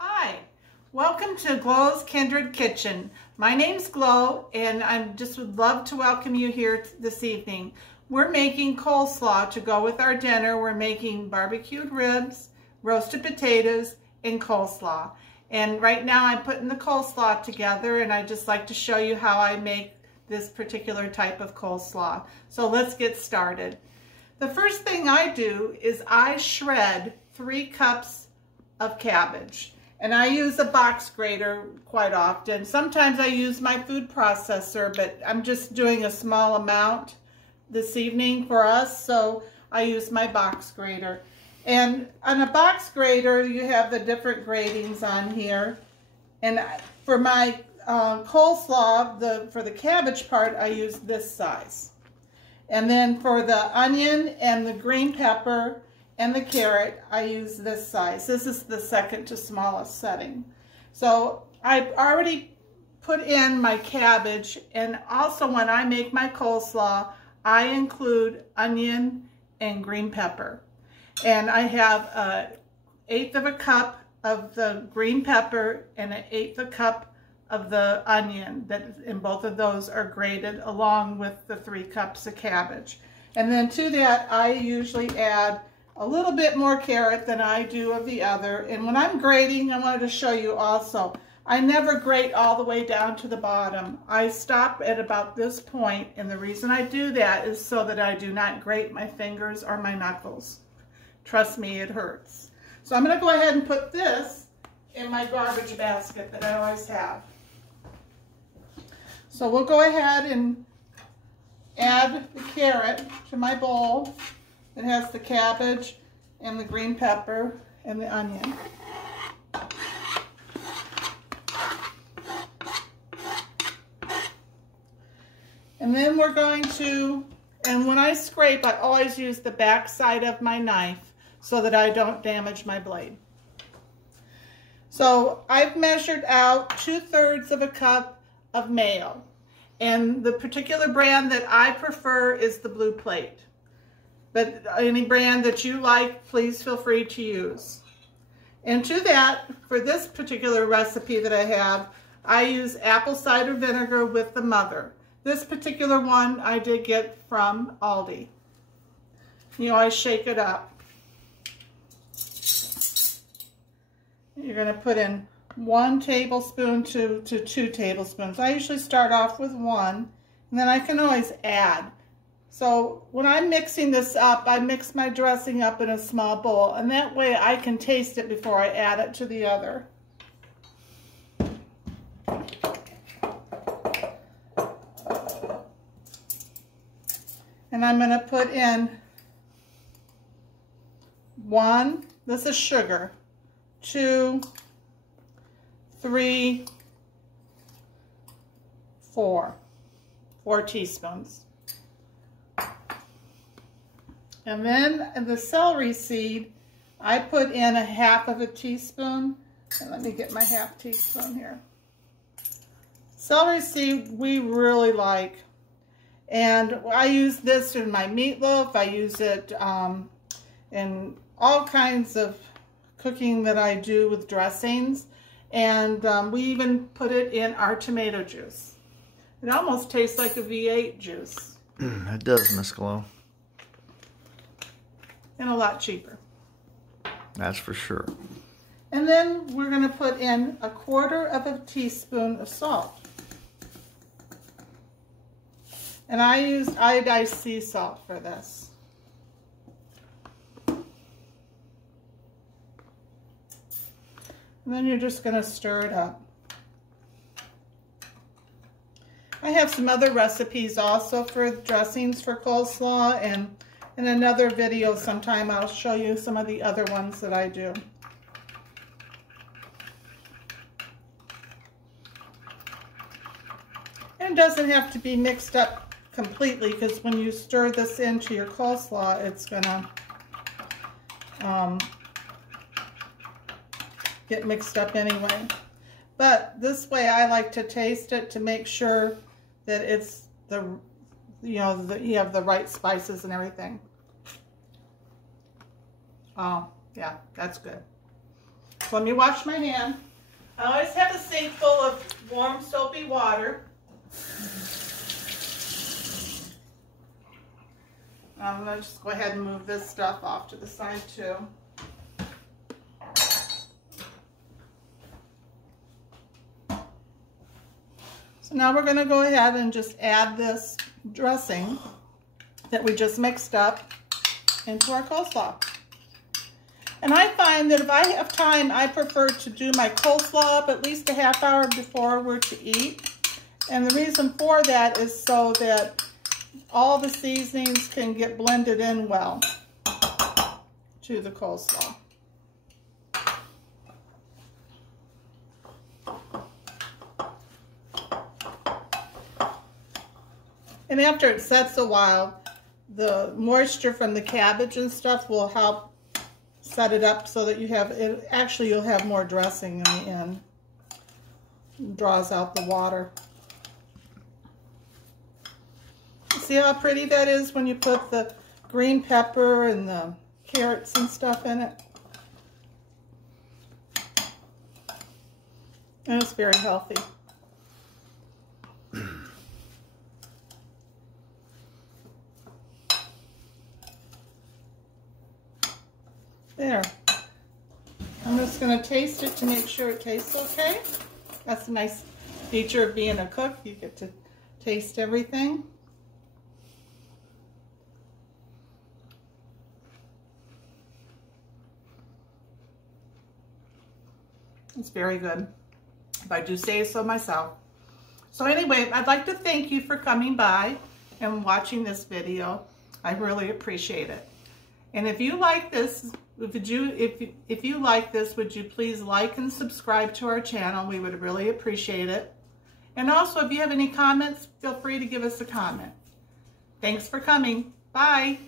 Hi, welcome to Glow's Kindred Kitchen. My name's Glow and I just would love to welcome you here this evening. We're making coleslaw to go with our dinner. We're making barbecued ribs, roasted potatoes, and coleslaw. And right now I'm putting the coleslaw together and I just like to show you how I make this particular type of coleslaw. So let's get started. The first thing I do is I shred 3 cups of cabbage. And I use a box grater quite often. Sometimes I use my food processor, but I'm just doing a small amount this evening for us, so I use my box grater. And on a box grater, you have the different gratings on here. And for my coleslaw, for the cabbage part, I use this size. And then for the onion and the green pepper and the carrot, I use this size. This is the second to smallest setting. So I've already put in my cabbage, and also when I make my coleslaw, I include onion and green pepper. And I have 1/8 of a cup of the green pepper and 1/8 a cup of the onion, and both of those are grated along with the 3 cups of cabbage. And then to that, I usually add a little bit more carrot than I do of the other. And when I'm grating, I wanted to show you also, I never grate all the way down to the bottom. I stop at about this point, and the reason I do that is so that I do not grate my fingers or my knuckles. Trust me, it hurts. So I'm gonna go ahead and put this in my garbage basket that I always have. So we'll go ahead and add the carrot to my bowl. It has the cabbage and the green pepper and the onion. And then we're going to, and when I scrape, I always use the back side of my knife so that I don't damage my blade. So I've measured out 2/3 of a cup of mayo. And the particular brand that I prefer is the Blue Plate. But any brand that you like, please feel free to use. And to that, for this particular recipe that I have, I use apple cider vinegar with the mother. This particular one I did get from Aldi. You always shake it up. You're going to put in 1 tablespoon to 2 tablespoons. I usually start off with 1, and then I can always add. So when I'm mixing this up, I mix my dressing up in a small bowl, and that way I can taste it before I add it to the other. And I'm going to put in 1, this is sugar, 2, 3, 4 teaspoons. And then the celery seed, I put in 1/2 teaspoon. And let me get my 1/2 teaspoon here. Celery seed we really like. And I use this in my meatloaf. I use it in all kinds of cooking that I do with dressings. And we even put it in our tomato juice. It almost tastes like a V8 juice. It does, Miss Glow. And a lot cheaper. That's for sure. And then we're going to put in 1/4 teaspoon of salt. And I use iodized sea salt for this. And then you're just going to stir it up. I have some other recipes also for dressings for coleslaw, and in another video sometime I'll show you some of the other ones that I do. And it doesn't have to be mixed up completely, because when you stir this into your coleslaw, it's gonna get mixed up anyway. But this way I like to taste it to make sure that it's you have the right spices and everything. Oh, yeah, that's good. So let me wash my hand. I always have a sink full of warm soapy water. I'm going to just go ahead and move this stuff off to the side too. So now we're going to go ahead and just add this dressing that we just mixed up into our coleslaw. And I find that if I have time, I prefer to do my coleslaw up at least a half hour before we're to eat. And the reason for that is so that all the seasonings can get blended in well to the coleslaw. And after it sets a while, the moisture from the cabbage and stuff will help set it up so that you have it. Actually, you'll have more dressing in the end. It draws out the water. See how pretty that is when you put the green pepper and the carrots and stuff in it? And it's very healthy. There. I'm just going to taste it to make sure it tastes okay. That's a nice feature of being a cook. You get to taste everything. It's very good, if I do say so myself. So anyway, I'd like to thank you for coming by and watching this video. I really appreciate it. And if you like this, if you like this, would you please like and subscribe to our channel? We would really appreciate it. And also, if you have any comments, feel free to give us a comment. Thanks for coming. Bye.